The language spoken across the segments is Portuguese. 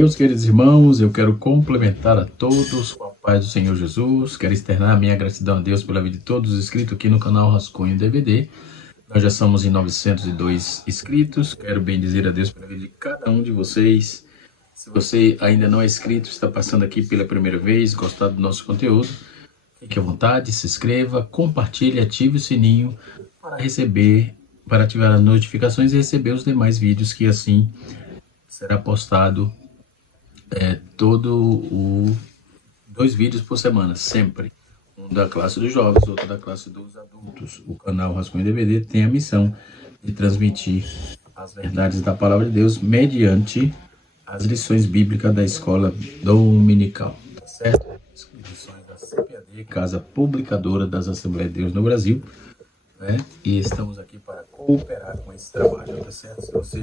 Meus queridos irmãos, eu quero complementar a todos com a paz do Senhor Jesus. Quero externar minha gratidão a Deus pela vida de todos os inscritos aqui no canal Rascunho DVD. Nós já somos em 902 inscritos. Quero bem dizer a Deus pela vida de cada um de vocês. Se você ainda não é inscrito, está passando aqui pela primeira vez, gostar do nosso conteúdo, fique à vontade, se inscreva, compartilhe, ative o sininho para ativar as notificações e receber os demais vídeos que assim será postado dois vídeos por semana, sempre. Um da classe dos jovens, outro da classe dos adultos. O canal Rascunho DVD tem a missão de transmitir as verdades da Palavra de Deus mediante as lições bíblicas da escola dominical, tá certo? As lições da CPAD, Casa Publicadora das Assembleias de Deus no Brasil, né? E estamos aqui para cooperar com esse trabalho, tá certo? Se você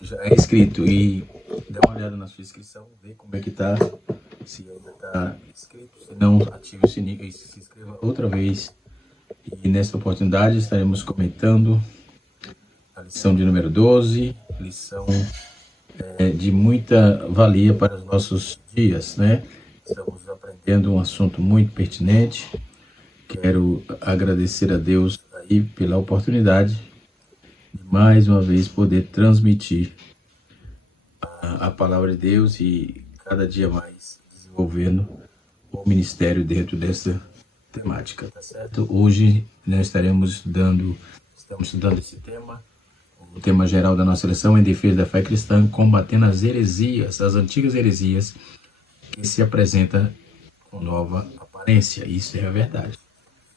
já é inscrito e dá uma olhada na sua inscrição, vê como é que tá, se ainda está inscrito, se não, ative o sininho e se inscreva outra vez. E nesta oportunidade estaremos comentando a lição de número 12, lição de muita valia para os nossos dias, né? Estamos aprendendo um assunto muito pertinente. Quero agradecer a Deus aí pela oportunidade de mais uma vez poder transmitir a palavra de Deus e cada dia mais desenvolvendo o ministério dentro dessa temática, tá certo? Hoje nós estamos estudando esse tema. O tema geral da nossa lição é em defesa da fé cristã, combatendo as heresias, as antigas heresias que se apresentam com nova aparência. Isso é a verdade,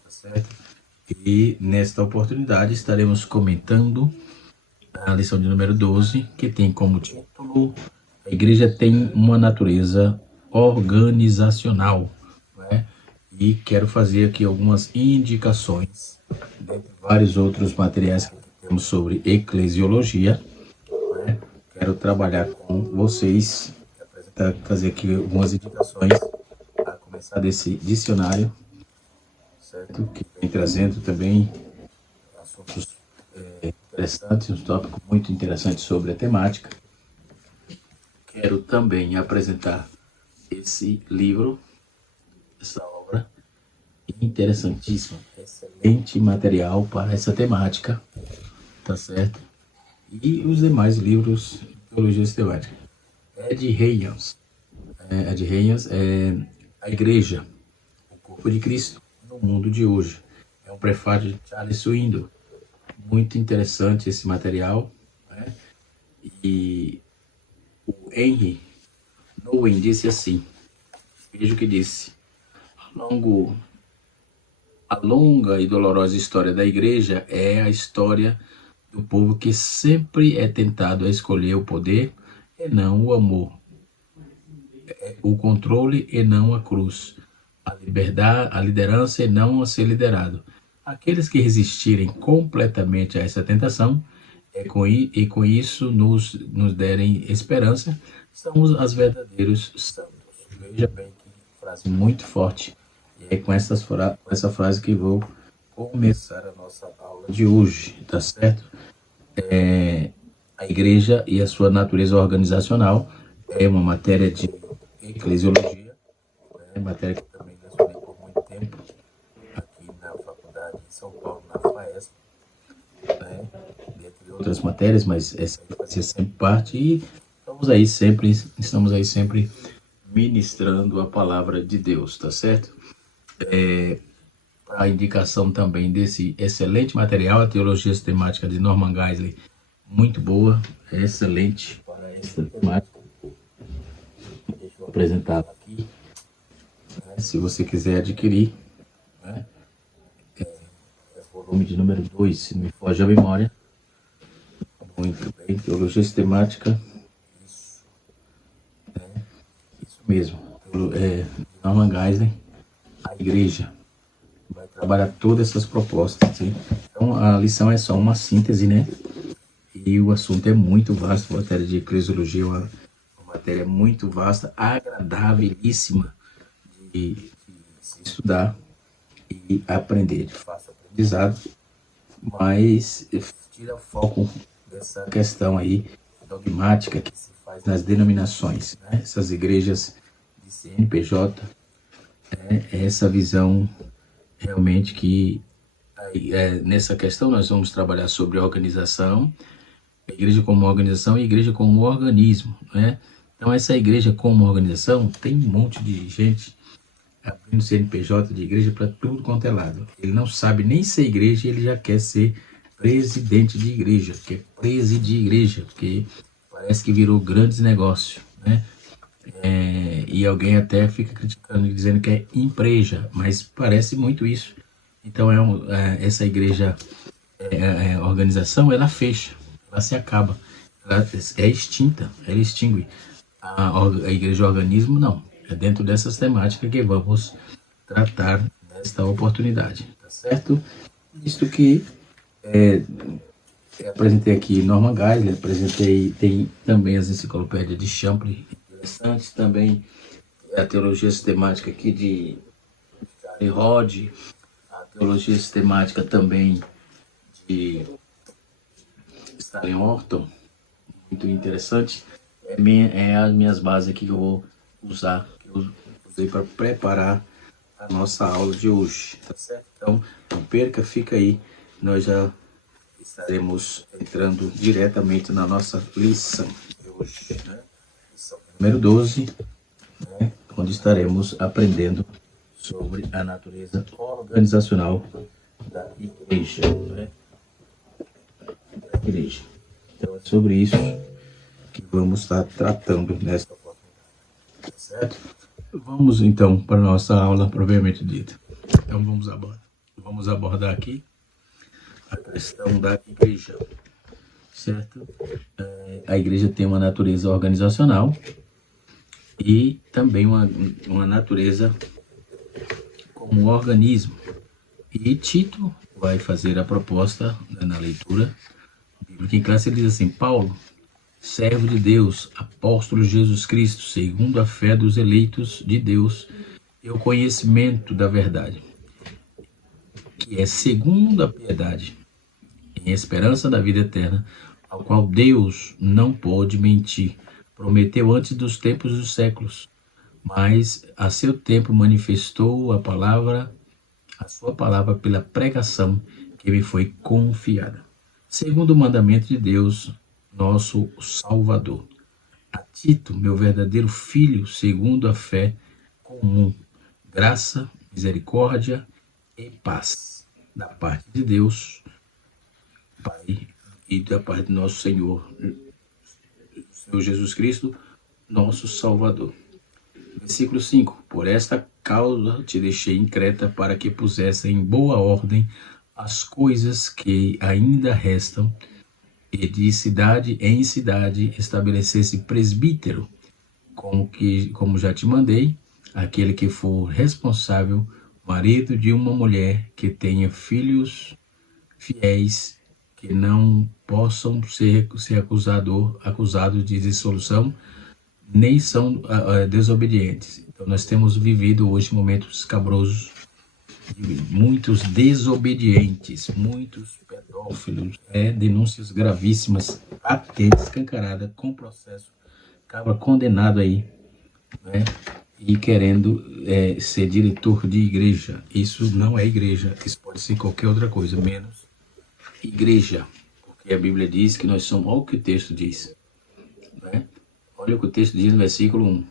tá certo? E nesta oportunidade estaremos comentando a lição de número 12, que tem como título: a igreja tem uma natureza organizacional, né? E quero fazer aqui algumas indicações, dentre vários outros materiais que temos sobre eclesiologia, né? Quero trabalhar com vocês, fazer aqui algumas indicações, a começar desse dicionário, certo? Que vem trazendo também assuntos interessantes, um tópico muito interessante sobre a temática. Quero também apresentar esse livro, essa obra interessantíssima, excelente material para essa temática, tá certo? E os demais livros de teologia sistemática. Ed Reyes é A Igreja, o Corpo de Cristo no Mundo de Hoje. É um prefácio de Charles Swindoll. Muito interessante esse material, né? E o Henry Nouwen disse assim, veja o que disse: a longa e dolorosa história da igreja é a história do povo que sempre é tentado a escolher o poder e não o amor, o controle e não a cruz, a liberdade, a liderança e não a ser liderado. Aqueles que resistirem completamente a essa tentação e com isso nos derem esperança, são os verdadeiros santos. Veja bem que frase muito forte. E é com essa frase que vou começar a nossa aula de hoje, tá certo? A igreja e a sua natureza organizacional é uma matéria de eclesiologia, matéria que também lecionei por muito tempo aqui na faculdade de São Paulo, na FAESP, né? Dentre outras matérias, mas essa fazia sempre parte, e estamos aí sempre ministrando a palavra de Deus, tá certo? A indicação também desse excelente material, a Teologia Sistemática de Norman Geisler, muito boa, excelente para essa temática. Deixa eu apresentá-la aqui, né? Se você quiser adquirir, né? É volume de número 2, se não me foge a memória. Muito bem, Teologia Sistemática, isso mesmo, Norman Geisler, a igreja. Vai trabalhar todas essas propostas, hein? Então a lição é só uma síntese, né? E o assunto é muito vasto, a matéria de eclesiologia é uma matéria muito vasta, agradabilíssima de se estudar e aprender, de fácil aprendizado, mas tira o foco dessa questão aí dogmática que se faz nas denominações, né? Essas igrejas de CNPJ, é essa visão realmente que nessa questão nós vamos trabalhar sobre organização, a igreja como organização e a igreja como organismo, né? Então essa igreja como organização tem um monte de gente abrindo CNPJ de igreja para tudo quanto é lado. Ele não sabe nem ser igreja e ele já quer ser presidente de igreja, quer presidir igreja, porque parece que virou grandes negócios, né? E alguém até fica criticando e dizendo que é empresa, mas parece muito isso. Então essa igreja, organização, ela fecha, ela se acaba, ela é extinta, ela extingue. A igreja organismo não, é dentro dessas temáticas que vamos tratar nesta oportunidade, tá certo? Isto que apresentei aqui Norman Geisler, apresentei, tem também as enciclopédias de Champlin, interessantes, também a teologia sistemática aqui de Charlie Rod, a teologia sistemática também de Stanley Horton, muito interessante. As minhas bases aqui que eu vou usar, que eu usei para preparar a nossa aula de hoje, tá certo? Então, não perca, fica aí, nós já estaremos entrando diretamente na nossa lição de hoje, né? Lição número 12, né? Onde estaremos aprendendo sobre a natureza organizacional da igreja, né? Da igreja. Então, é sobre isso que vamos estar tratando nesta oportunidade, tá certo? Vamos então para a nossa aula propriamente dita. Então vamos abordar aqui a questão da igreja, certo? A igreja tem uma natureza organizacional e também uma natureza como organismo. E Tito vai fazer a proposta, né, na leitura bíblica em classe. Ele diz assim: Paulo, servo de Deus, apóstolo de Jesus Cristo, segundo a fé dos eleitos de Deus e o conhecimento da verdade, que é segundo a piedade, em esperança da vida eterna, ao qual Deus não pode mentir, prometeu antes dos tempos dos séculos, mas a seu tempo manifestou a sua palavra pela pregação que me foi confiada, segundo o mandamento de Deus, nosso Salvador. A Tito, meu verdadeiro filho, segundo a fé comum, graça, misericórdia e paz, da parte de Deus, Pai, e da parte do nosso Senhor Jesus Cristo, nosso Salvador. Versículo 5. Por esta causa te deixei em Creta, para que pusesse em boa ordem as coisas que ainda restam, e de cidade em cidade estabelecesse presbítero, como já te mandei, aquele que for responsável, marido de uma mulher que tenha filhos fiéis, que não possam ser acusados de dissolução, nem são desobedientes. Então nós temos vivido hoje momentos escabrosos, muitos desobedientes, muitos pedófilos, denúncias gravíssimas, patentes, escancarada, com processo, acaba condenado aí, né? E querendo ser diretor de igreja. Isso não é igreja, isso pode ser qualquer outra coisa, menos igreja, porque a Bíblia diz que nós somos, olha o que o texto diz, né? Olha o que o texto diz no versículo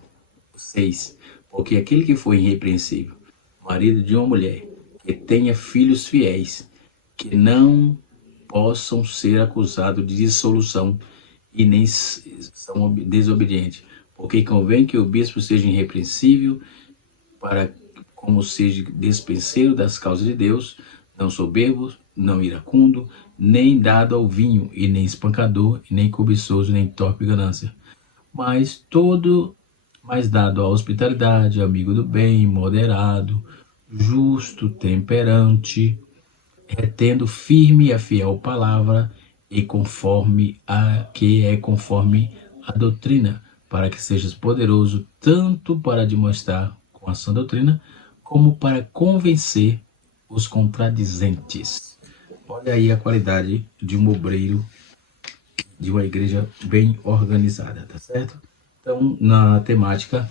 6, porque aquele que foi irrepreensível, marido de uma mulher, que tenha filhos fiéis, que não possam ser acusados de dissolução e nem são desobedientes, porque convém que o bispo seja irrepreensível, para como seja despenseiro das causas de Deus, não soberbo, não iracundo, nem dado ao vinho, e nem espancador, e nem cobiçoso, nem torpe ganância, mas dado à hospitalidade, amigo do bem, moderado, justo, temperante, retendo firme a fiel palavra, e conforme a doutrina, para que sejas poderoso tanto para demonstrar com a sã doutrina, como para convencer os contradizentes. Olha aí a qualidade de um obreiro de uma igreja bem organizada, tá certo? Então, na temática,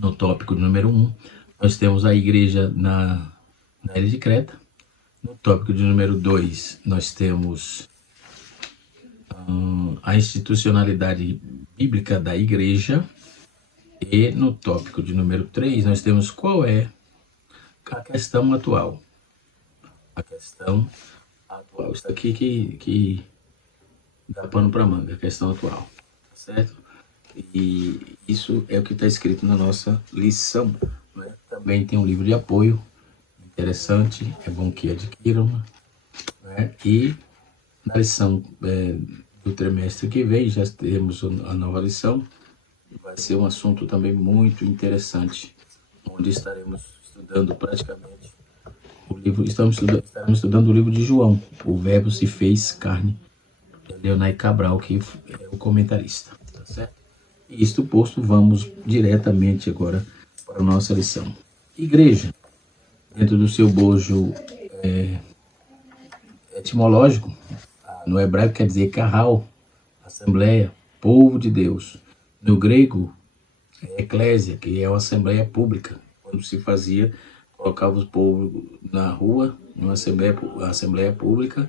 no tópico número 1, nós temos a igreja na ilha de Creta. No tópico de número 2, nós temos a institucionalidade bíblica da igreja. E no tópico de número 3, nós temos qual é a questão atual. A questão atual. Isso aqui que dá pano para manga, a questão atual. Tá certo? E isso é o que está escrito na nossa lição. Né? Também tem um livro de apoio interessante, é bom que adquiram. Né? E na lição do trimestre que vem, já temos a nova lição. Vai ser um assunto também muito interessante, onde estaremos estudando praticamente o livro, estaremos estudando o livro de João, o Verbo se fez carne, Leonai Cabral, que é o comentarista, tá certo? E isto posto, vamos diretamente agora para a nossa lição. Igreja, dentro do seu bojo etimológico, no hebraico quer dizer carral, assembleia, povo de Deus. No grego, eclésia, que é uma assembleia pública, quando se fazia, colocava o povo na rua, numa assembleia pública,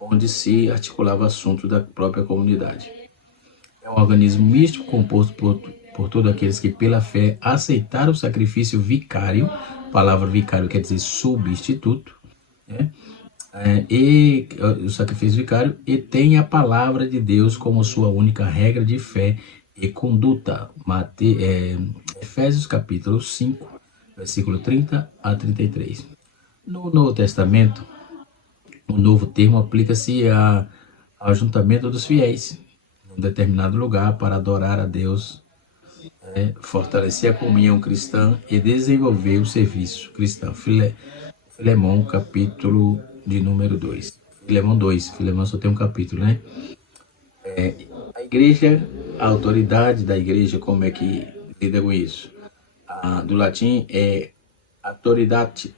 onde se articulava assuntos da própria comunidade. É um organismo místico composto por todos aqueles que pela fé aceitaram o sacrifício vicário, a palavra vicário quer dizer substituto, né? E o sacrifício vicário, e tem a palavra de Deus como sua única regra de fé e conduta. Efésios capítulo 5, versículo 30 a 33. No Novo Testamento, o novo termo aplica-se ao ajuntamento dos fiéis em um determinado lugar para adorar a Deus, fortalecer a comunhão cristã e desenvolver o serviço cristão. Filemão, capítulo de número 2. Filemão só tem um capítulo, né? A igreja, a autoridade da igreja, como é que lida com isso? Do latim é autoritate,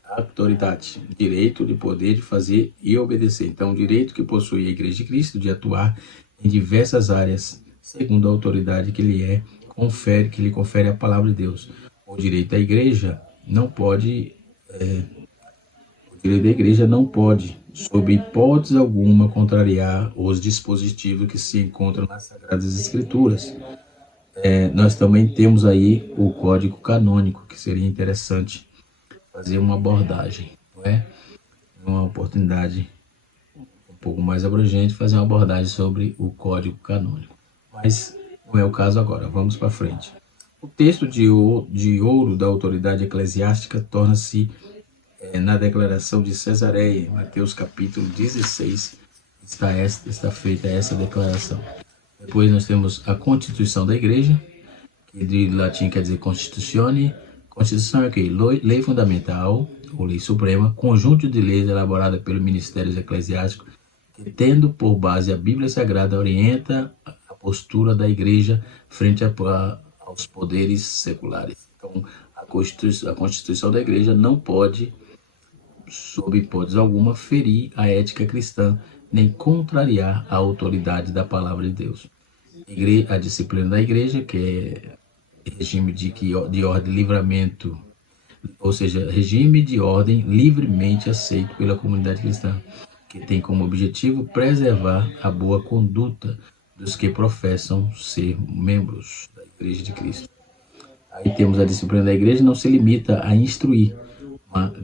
direito de poder de fazer e obedecer. Então, o direito que possui a igreja de Cristo de atuar em diversas áreas, segundo a autoridade que lhe confere a palavra de Deus. O direito da igreja não pode, sob hipótese alguma, contrariar os dispositivos que se encontram nas Sagradas Escrituras. Nós também temos aí o Código Canônico, que seria interessante fazer uma abordagem, não é? Uma oportunidade um pouco mais abrangente, fazer uma abordagem sobre o Código Canônico. Mas não é o caso agora, vamos para frente. O texto de ouro da autoridade eclesiástica torna-se na declaração de Cesareia, Mateus capítulo 16, está feita essa declaração. Depois nós temos a Constituição da Igreja, que de latim quer dizer Constitutione. Constituição é o quê? Lei fundamental, ou lei suprema, conjunto de leis elaborada pelo Ministério Eclesiástico, que tendo por base a Bíblia Sagrada, orienta a postura da Igreja frente aos poderes seculares. Então, a Constituição da Igreja não pode, sob hipótese alguma, ferir a ética cristã, nem contrariar a autoridade da palavra de Deus. A disciplina da igreja, que é regime de ordem livramento, ou seja, regime de ordem livremente aceito pela comunidade cristã, que tem como objetivo preservar a boa conduta dos que professam ser membros da Igreja de Cristo. Aí temos a disciplina da igreja, não se limita a instruir,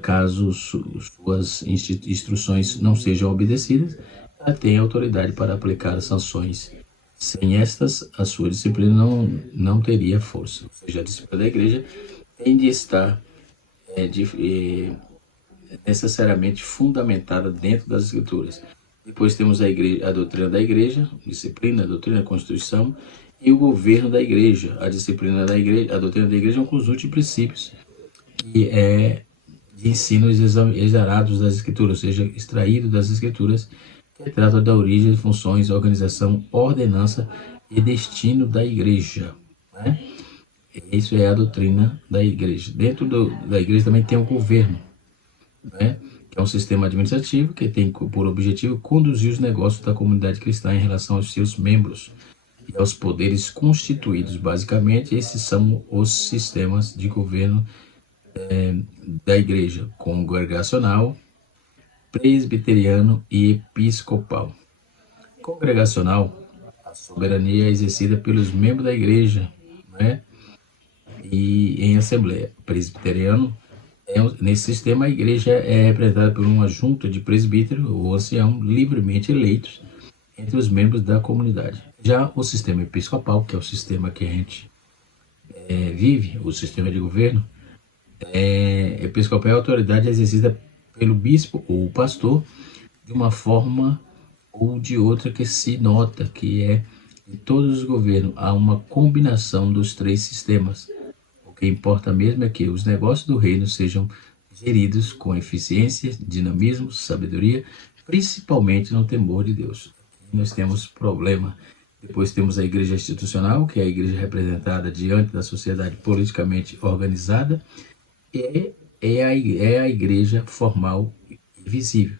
caso suas instruções não sejam obedecidas, ela tem autoridade para aplicar sanções. Sem estas, a sua disciplina não teria força. Ou seja, a disciplina da igreja tem de estar necessariamente fundamentada dentro das Escrituras. Depois temos a doutrina da igreja, disciplina, a doutrina, a Constituição, e o governo da igreja. A disciplina da igreja, a doutrina da igreja é um conjunto de princípios que é de ensinos exarados das Escrituras, ou seja, extraído das Escrituras, que trata da origem, funções, organização, ordenança e destino da igreja. Né? Isso é a doutrina da igreja. Dentro da igreja também tem o governo. Né? que é um sistema administrativo que tem por objetivo conduzir os negócios da comunidade cristã em relação aos seus membros e aos poderes constituídos. Basicamente, esses são os sistemas de governo da igreja: congregacional, presbiteriano e episcopal. Congregacional, a soberania é exercida pelos membros da igreja, né? E em assembleia. Presbiteriano, nesse sistema, a igreja é representada por uma junta de presbítero ou ancião livremente eleitos entre os membros da comunidade. Já o sistema episcopal, que é o sistema que a gente vive, o sistema de governo, episcopal é a autoridade exercida pelo bispo ou pastor de uma forma ou de outra, que se nota que é em todos os governos há uma combinação dos três sistemas. O que importa mesmo é que os negócios do reino sejam geridos com eficiência, dinamismo, sabedoria, principalmente no temor de Deus. Aqui nós temos problema. Depois temos a igreja institucional, que é a igreja representada diante da sociedade politicamente organizada, e é a igreja formal e visível.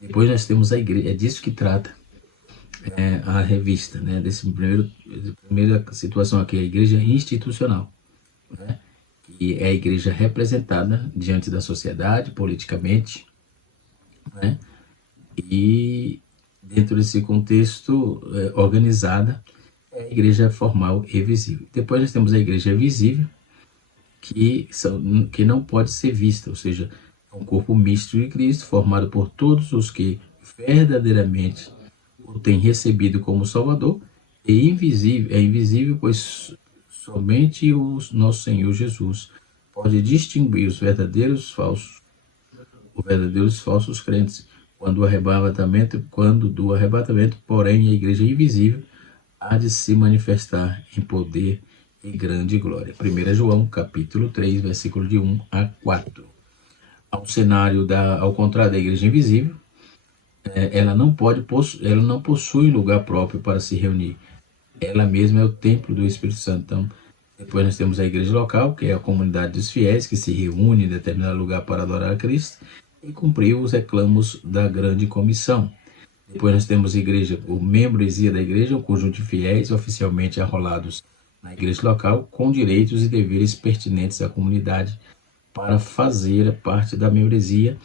Depois nós temos a igreja, é disso que trata a revista, né? Primeira situação aqui, a igreja institucional, né? Que é a igreja representada diante da sociedade politicamente, né? E dentro desse contexto organizada, é a igreja formal e visível. Depois nós temos a igreja visível, que não pode ser vista, ou seja, é um corpo misto de Cristo, formado por todos os que verdadeiramente o têm recebido como Salvador, e é invisível, pois somente o nosso Senhor Jesus pode distinguir os verdadeiros falsos crentes quando do arrebatamento, porém a igreja invisível há de se manifestar em poder e grande glória. 1 João, capítulo 3, versículo de 1 a 4. Ao contrário da igreja invisível, ela não possui lugar próprio para se reunir. Ela mesma é o templo do Espírito Santo. Então, depois nós temos a igreja local, que é a comunidade dos fiéis, que se reúne em determinado lugar para adorar a Cristo e cumprir os reclamos da grande comissão. Depois nós temos a igreja, o membresia da igreja, um conjunto de fiéis oficialmente arrolados na igreja local, com direitos e deveres pertinentes à comunidade. Para fazer parte da membresia,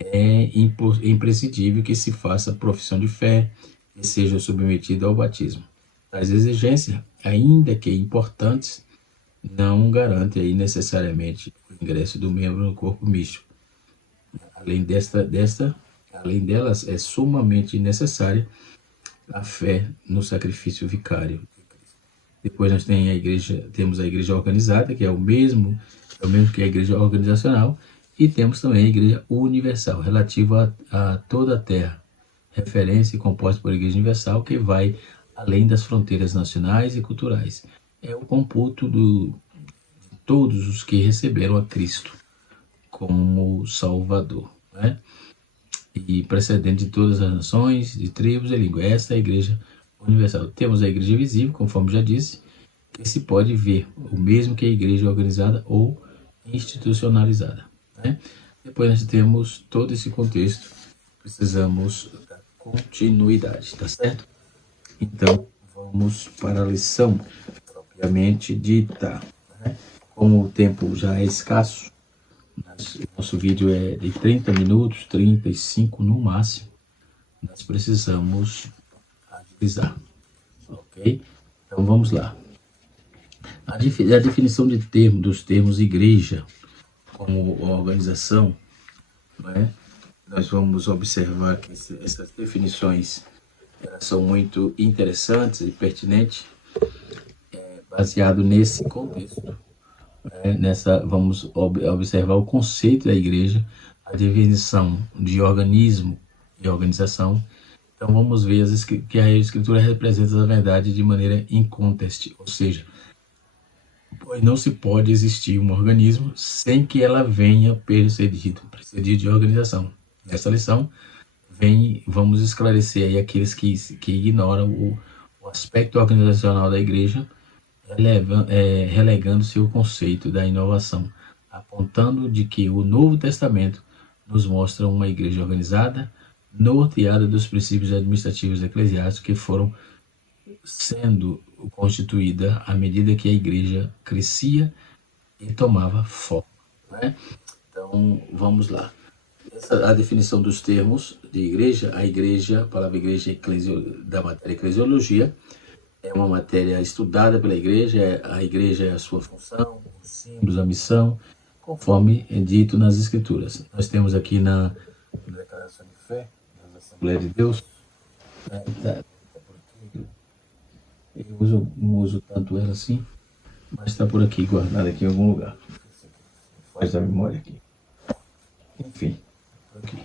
é imprescindível que se faça profissão de fé e seja submetido ao batismo. As exigências, ainda que importantes, não garantem aí necessariamente o ingresso do membro no corpo místico. Além delas, é sumamente necessária a fé no sacrifício vicário. Depois nós temos a igreja organizada, que é o mesmo que a igreja organizacional, e temos também a igreja universal, relativa a toda a terra, referência e composta por igreja universal, que vai além das fronteiras nacionais e culturais. É o computo de todos os que receberam a Cristo como Salvador, né? E precedente de todas as nações, de tribos e línguas. Essa é a igreja universal. Temos a igreja visível, conforme já disse, que se pode ver, o mesmo que a igreja organizada ou institucionalizada, né? Depois nós temos todo esse contexto, precisamos da continuidade, tá certo? Então, vamos para a lição propriamente dita, né? Como o tempo já é escasso, nosso vídeo é de 30 minutos, 35 no máximo, nós precisamos agilizar, ok? Então, vamos lá. A definição dos termos igreja como organização, né? Nós vamos observar que essas definições são muito interessantes e pertinentes, baseado nesse contexto. Vamos observar o conceito da igreja, a definição de organismo e organização. Então vamos ver que a Escritura representa a verdade de maneira inconteste, ou seja, não se pode existir um organismo sem que ela venha precedido de organização. Nessa lição, vamos esclarecer aí aqueles que ignoram o aspecto organizacional da igreja, relegando-se o conceito da inovação, apontando de que o Novo Testamento nos mostra uma igreja organizada, norteada dos princípios administrativos e eclesiásticos que foram sendo constituída à medida que a igreja crescia e tomava forma, né? Então, vamos lá. A definição dos termos de igreja, a palavra igreja da matéria eclesiologia, é uma matéria estudada pela igreja, a igreja é a sua função, os símbolos, a missão, conforme é dito nas escrituras. Nós temos aqui na declaração de fé da Assembleia de Deus, eu não uso tanto ela assim, mas está por aqui, guardada aqui em algum lugar. Faz a memória aqui. Enfim, por aqui.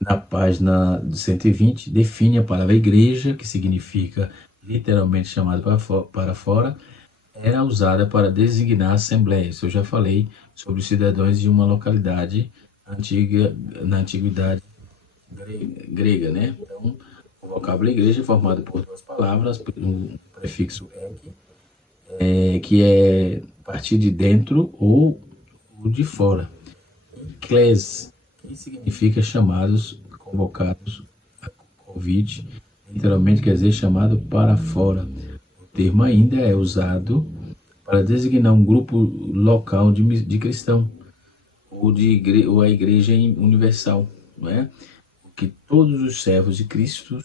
Na página 120, define a palavra igreja, que significa literalmente chamado para fora, era usada para designar a assembleia. Isso eu já falei sobre os cidadãos de uma localidade antiga, na antiguidade grega, né? Então, o vocábulo igreja é formado por duas palavras, um prefixo ek, que é partir de dentro ou de fora. Eccles, que significa chamados, convocados, a convite, literalmente quer dizer chamado para fora. O termo ainda é usado para designar um grupo local de cristão, ou a igreja universal, não é? Que todos os servos de Cristo,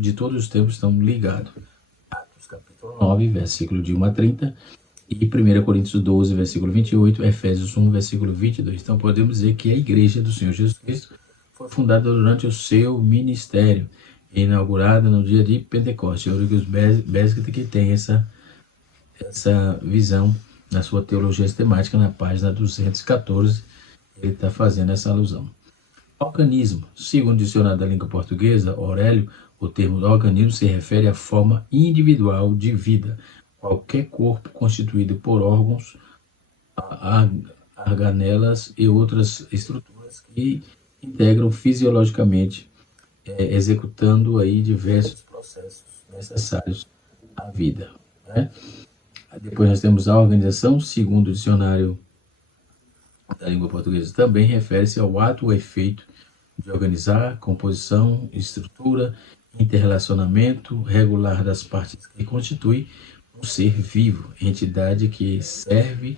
de todos os tempos, estão ligados. Atos capítulo 9, versículo de 1 a 30, e 1 Coríntios 12, versículo 28, Efésios 1, versículo 22. Então podemos dizer que a igreja do Senhor Jesus Cristo foi fundada durante o seu ministério, inaugurada no dia de Pentecostes. Eu digo que tem essa visão na sua teologia sistemática, na página 214, ele está fazendo essa alusão. Organismo. Segundo o dicionário da língua portuguesa, Aurélio, o termo organismo se refere à forma individual de vida. Qualquer corpo constituído por órgãos, organelas e outras estruturas que integram fisiologicamente, executando aí diversos processos necessários à vida, né? Depois nós temos a organização, segundo o dicionário da língua portuguesa, também refere-se ao ato ou efeito de organizar, composição, estrutura, interrelacionamento regular das partes que constitui um ser vivo, entidade que serve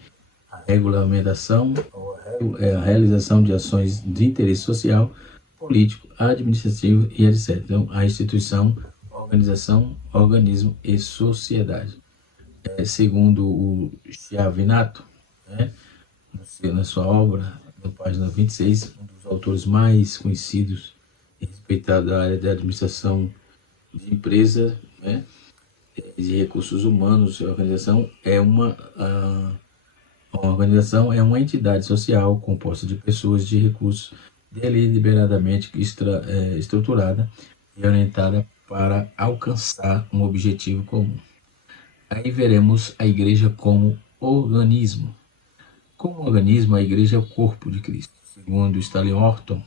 à regulamentação ou a realização de ações de interesse social, político, administrativo e etc. Então, a instituição, organização, organismo e sociedade. Segundo o Chiavinato, né, na sua obra, na página 26, um dos autores mais conhecidos e respeitados da área de administração de empresa, né, de recursos humanos, a organização é uma entidade social composta de pessoas de recursos deliberadamente estruturada e orientada para alcançar um objetivo comum. Aí veremos a igreja como organismo. Como organismo, a igreja é o corpo de Cristo. Segundo Stanley Horton,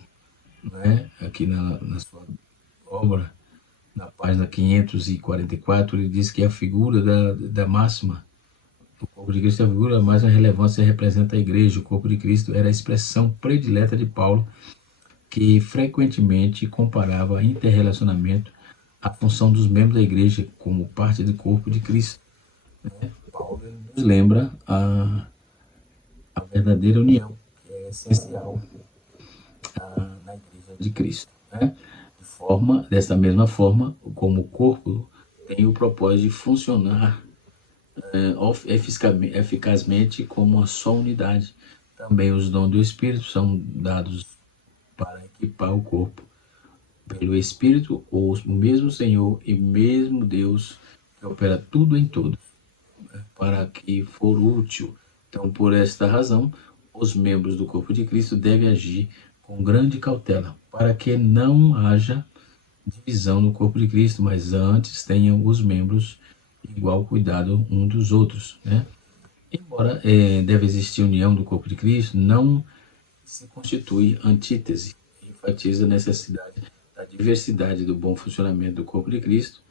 né, aqui na sua obra, na página 544, ele diz que a figura da máxima, o corpo de Cristo é a figura mais a relevância representa a igreja. O corpo de Cristo era a expressão predileta de Paulo, que frequentemente comparava interrelacionamento à função dos membros da igreja como parte do corpo de Cristo. Paulo nos lembra a verdadeira união, que é essencial na igreja de Cristo, né? Dessa mesma forma, como o corpo tem o propósito de funcionar eficazmente como uma só unidade. Também os dons do Espírito são dados para equipar o corpo pelo Espírito, ou o mesmo Senhor e mesmo Deus que opera tudo em todos, para que for útil. Então, por esta razão, os membros do corpo de Cristo devem agir com grande cautela, para que não haja divisão no corpo de Cristo, mas antes tenham os membros igual cuidado uns dos outros, né? Embora deve existir união do corpo de Cristo, não se constitui antítese. Enfatiza a necessidade da diversidade do bom funcionamento do corpo de Cristo,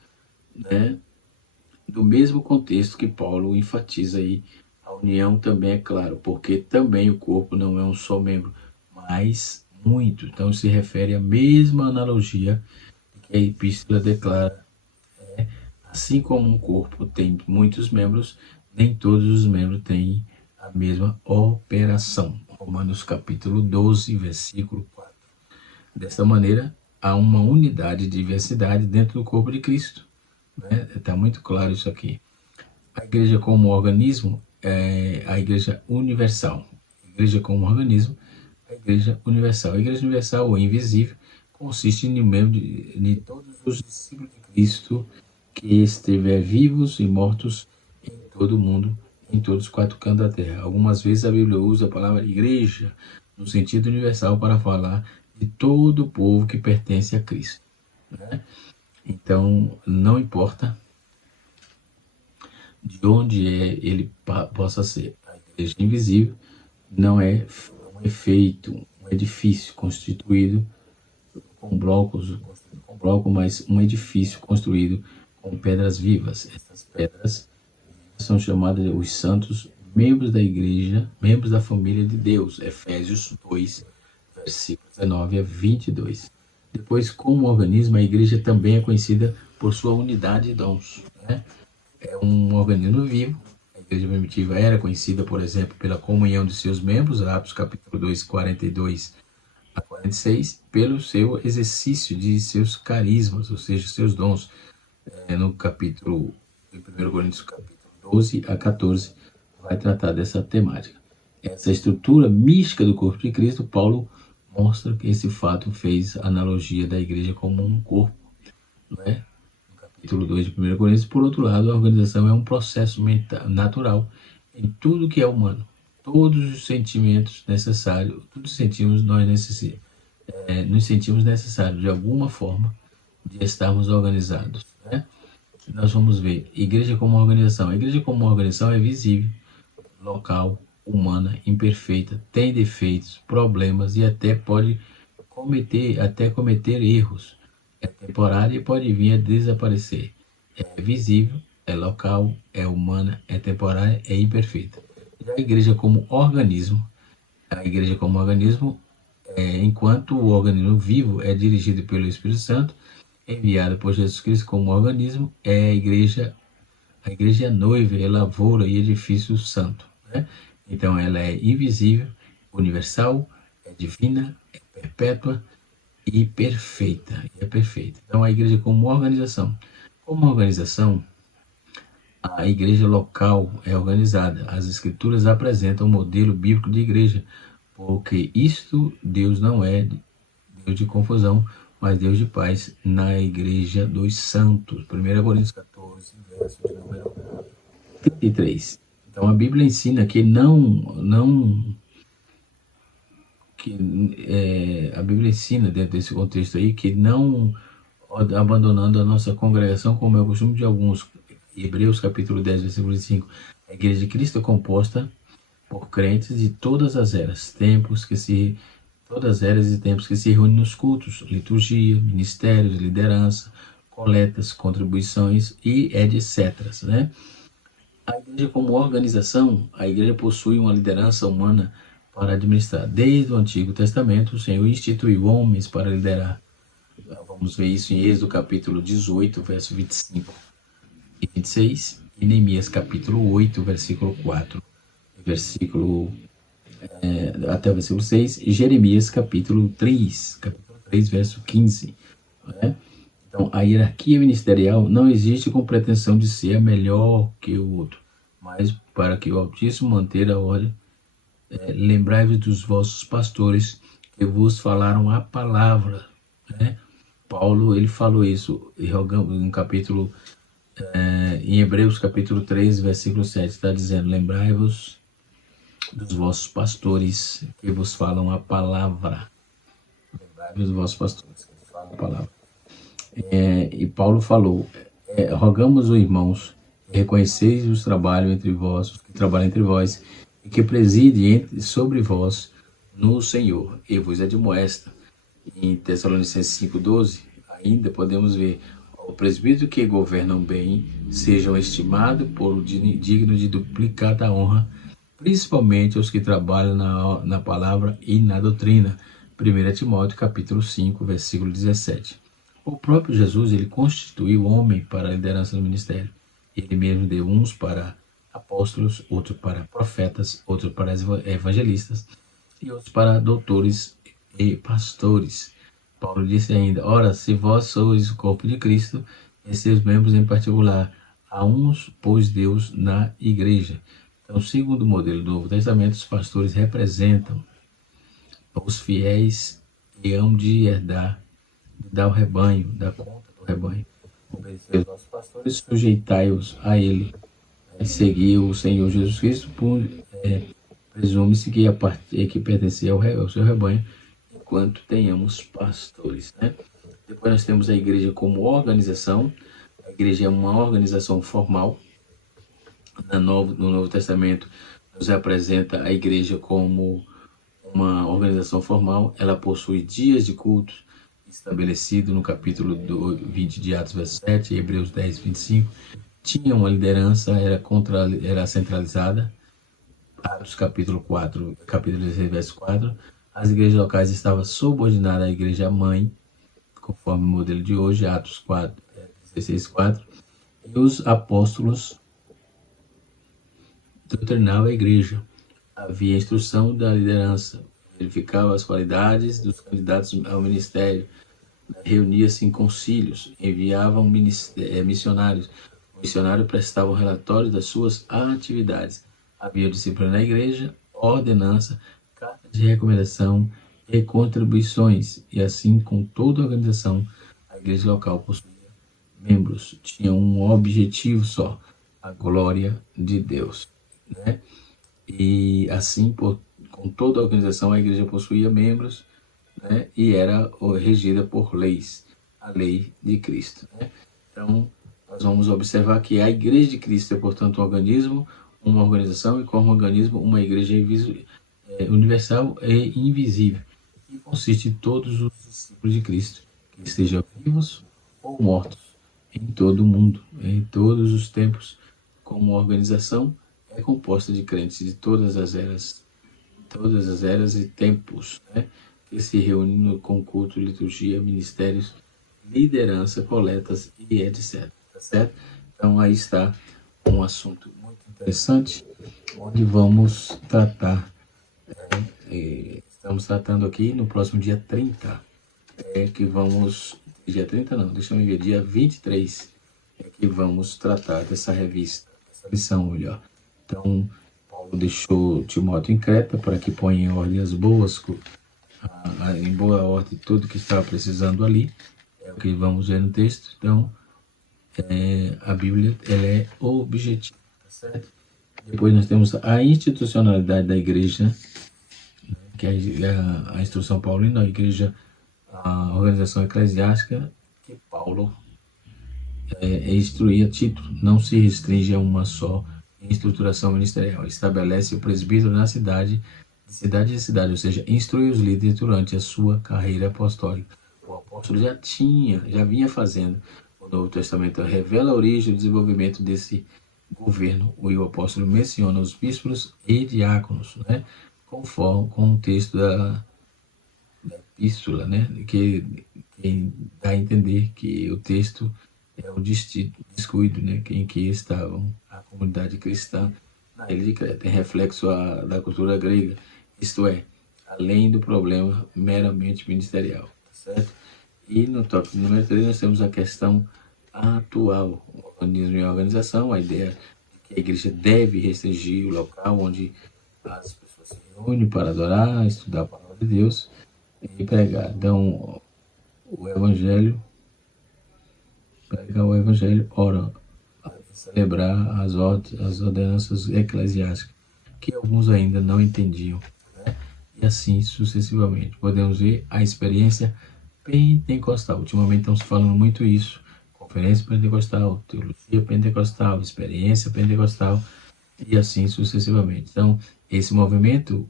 né? Do mesmo contexto que Paulo enfatiza aí, a união também é claro, porque também o corpo não é um só membro, mas muito. Então se refere à mesma analogia que a epístola declara. Assim como um corpo tem muitos membros, nem todos os membros têm a mesma operação. Romanos capítulo 12, versículo 4. Desta maneira, há uma unidade e diversidade dentro do corpo de Cristo. Está muito claro isso aqui. A igreja como organismo é a igreja universal. A igreja como organismo é a igreja universal. A igreja universal ou invisível consiste no membro de todos os discípulos de Cristo que estiver vivos e mortos em todo o mundo, em todos os quatro cantos da terra. Algumas vezes a Bíblia usa a palavra igreja no sentido universal para falar de todo o povo que pertence a Cristo. Então, não importa de onde ele possa ser. A igreja invisível não é um efeito, um edifício constituído com blocos, mas um edifício construído com pedras vivas. Essas pedras são chamadas os santos, membros da igreja, membros da família de Deus. Efésios 2, versículos 19 a 22. Depois, como organismo, a igreja também é conhecida por sua unidade de dons. É um organismo vivo. A igreja primitiva era conhecida, por exemplo, pela comunhão de seus membros, Atos capítulo 2, 42 a 46, pelo seu exercício de seus carismas, ou seja, seus dons. No capítulo, em 1 Coríntios capítulo 12 a 14, vai tratar dessa temática. Essa estrutura mística do corpo de Cristo, Paulo mostra que esse fato fez analogia da igreja como um corpo, não é? No capítulo 2 de 1 Coríntios. Por outro lado, a organização é um processo natural em tudo que é humano. Todos os sentimentos necessários, todos sentimos nos sentimos necessários de alguma forma de estarmos organizados. Nós vamos ver igreja como organização. A igreja como organização é visível, local, humana, imperfeita, tem defeitos, problemas e até pode cometer erros. É temporária e pode vir a desaparecer. É visível, é local, é humana, é temporária, é imperfeita. Já a igreja como organismo, enquanto o organismo vivo é dirigido pelo Espírito Santo, enviado por Jesus Cristo como organismo, a igreja é noiva, é lavoura e edifício santo. Então ela é invisível, universal, é divina, é perpétua e perfeita. Então a igreja como organização. Como organização, a igreja local é organizada. As escrituras apresentam um modelo bíblico de igreja, porque Deus não é Deus de confusão, mas Deus de paz na igreja dos santos. 1 Coríntios 14, verso de número 33. Então a Bíblia ensina que a Bíblia ensina dentro desse contexto aí que não abandonando a nossa congregação, como é o costume de alguns. Hebreus capítulo 10, versículo 5. A igreja de Cristo é composta por crentes de todas as eras, todas eras e tempos que se reúnem nos cultos, liturgia, ministérios, liderança, coletas, contribuições e etc. A igreja como organização, a igreja possui uma liderança humana para administrar. Desde o Antigo Testamento, o Senhor instituiu homens para liderar. Vamos ver isso em Êxodo capítulo 18, verso 25 e 26, e Neemias capítulo 8, versículo 4, até o versículo 6, e Jeremias capítulo 3, verso 15. Então, a hierarquia ministerial não existe com pretensão de ser a melhor que o outro, mas para que o Altíssimo manter a ordem. Lembrai-vos dos vossos pastores que vos falaram a palavra. Paulo, ele falou isso em Hebreus capítulo 3, versículo 7, está dizendo: lembrai-vos dos vossos pastores que vos falam a palavra. Lembrai-vos dos vossos pastores que vos falam a palavra. E Paulo falou: rogamos, os irmãos, que reconheceis os trabalhos entre vós, que trabalham entre vós, e que preside sobre vós no Senhor, e vos admoesta. Em Tessalonicenses 5,12, ainda podemos ver: o presbítero que governam bem sejam estimados por digno de duplicada honra, principalmente os que trabalham na palavra e na doutrina. 1 Timóteo capítulo 5, versículo 17. O próprio Jesus, ele constituiu o homem para a liderança do ministério. Ele mesmo deu uns para apóstolos, outros para profetas, outros para evangelistas e outros para doutores e pastores. Paulo disse ainda: ora, se vós sois o corpo de Cristo, e seus membros em particular, a uns pôs Deus na igreja. Então, segundo o modelo do Novo Testamento, os pastores representam os fiéis que hão de herdar, de dar o rebanho, dar conta do rebanho. Obedecer os nossos pastores, sujeitai-os a ele. E seguir o Senhor Jesus Cristo, presume-se que pertencer ao seu rebanho, enquanto tenhamos pastores, né? Depois nós temos a igreja como organização. A igreja é uma organização formal. No Novo Testamento nos apresenta a igreja como uma organização formal. Ela possui dias de culto estabelecido no capítulo 20 de Atos, verso 7, Hebreus 10, 25. Tinha uma liderança, era centralizada. Atos capítulo 4, capítulo 16, verso 4. As igrejas locais estavam subordinadas à igreja mãe, conforme o modelo de hoje, Atos 4, 16, 4. E os apóstolos doutrinavam a igreja. Havia instrução da liderança, verificava as qualidades dos candidatos ao ministério, reunia-se em concílios, enviavam missionários. O missionário prestava um relatório das suas atividades. Havia disciplina na igreja, ordenança, cartas de recomendação e contribuições. E assim, com toda a organização, a igreja local possuía membros. Tinha um objetivo só: a glória de Deus, né? E assim, com toda a organização, a igreja possuía membros, né? E era regida por leis, a lei de Cristo, né? Então, nós vamos observar que a igreja de Cristo é, portanto, um organismo, uma organização, e como organismo, uma igreja universal e invisível, que consiste em todos os discípulos de Cristo, que estejam vivos ou mortos, em todo o mundo, em todos os tempos. Como organização, é composta de crentes de todas as eras e tempos, né? Que se reúnem com culto, liturgia, ministérios, liderança, coletas e etc. Tá certo? Então aí está um assunto muito interessante, onde vamos tratar, estamos tratando aqui no próximo dia 30, que vamos, dia 30 não, deixa eu ver, dia 23, que vamos tratar dessa revista, dessa lição melhor. Então, Paulo deixou Timóteo em Creta para que ponha em ordem as boas, em boa ordem tudo que estava precisando ali. É o que vamos ver no texto. Então, a Bíblia, ela é objetiva, tá certo? Depois nós temos a institucionalidade da igreja, né? Que é a instrução paulina, a igreja, a organização eclesiástica que Paulo instruía título, não se restringe a uma só estruturação ministerial. Estabelece o presbítero na cidade, de cidade em cidade, ou seja, instrui os líderes durante a sua carreira apostólica. O apóstolo já vinha fazendo. O Novo Testamento revela a origem e o desenvolvimento desse governo. O apóstolo menciona os bispos e diáconos, né? Conforme com o texto da epístola, né? Que dá a entender que o texto é o descuido, né? Em que estavam a comunidade cristã na ilha de Creta, em reflexo da cultura grega, isto é, além do problema meramente ministerial, tá certo? E no tópico número 3 nós temos a questão atual, o organismo e a organização, a ideia de que a igreja deve restringir o local onde as pessoas se reúnem para adorar, estudar a palavra de Deus e pregar. Então, pregar o evangelho, ora, celebrar as ordenanças eclesiásticas, que alguns ainda não entendiam, né? E assim sucessivamente. Podemos ver a experiência pentecostal. Ultimamente estamos falando muito isso. Conferência pentecostal, teologia pentecostal, experiência pentecostal e assim sucessivamente. Então, esse movimento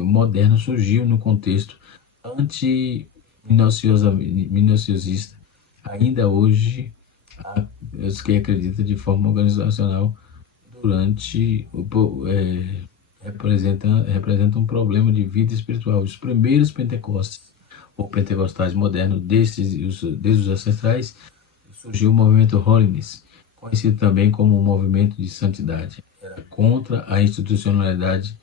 moderno surgiu no contexto anti-minuciosista. Ainda hoje, há os que acreditam de forma organizacional durante representa um problema de vida espiritual. Os primeiros pentecostes, ou pentecostais modernos, desde os ancestrais, surgiu o movimento Holiness, conhecido também como o movimento de santidade. Era contra a institucionalidade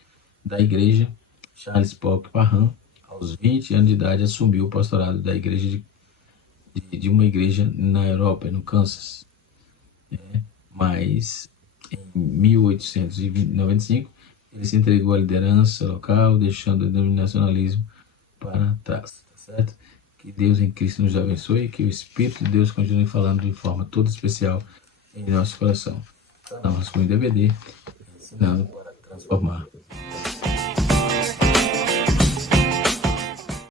da igreja. Charles Polk Parham, aos 20 anos de idade, assumiu o pastorado da igreja de uma igreja na Europa, no Kansas. Mas em 1895 ele se entregou à liderança local, deixando o denominacionalismo para trás, tá certo? Que Deus em Cristo nos abençoe e que o Espírito de Deus continue falando de forma toda especial em nosso coração. Canal Rascunho DVD, ensinando para transformar.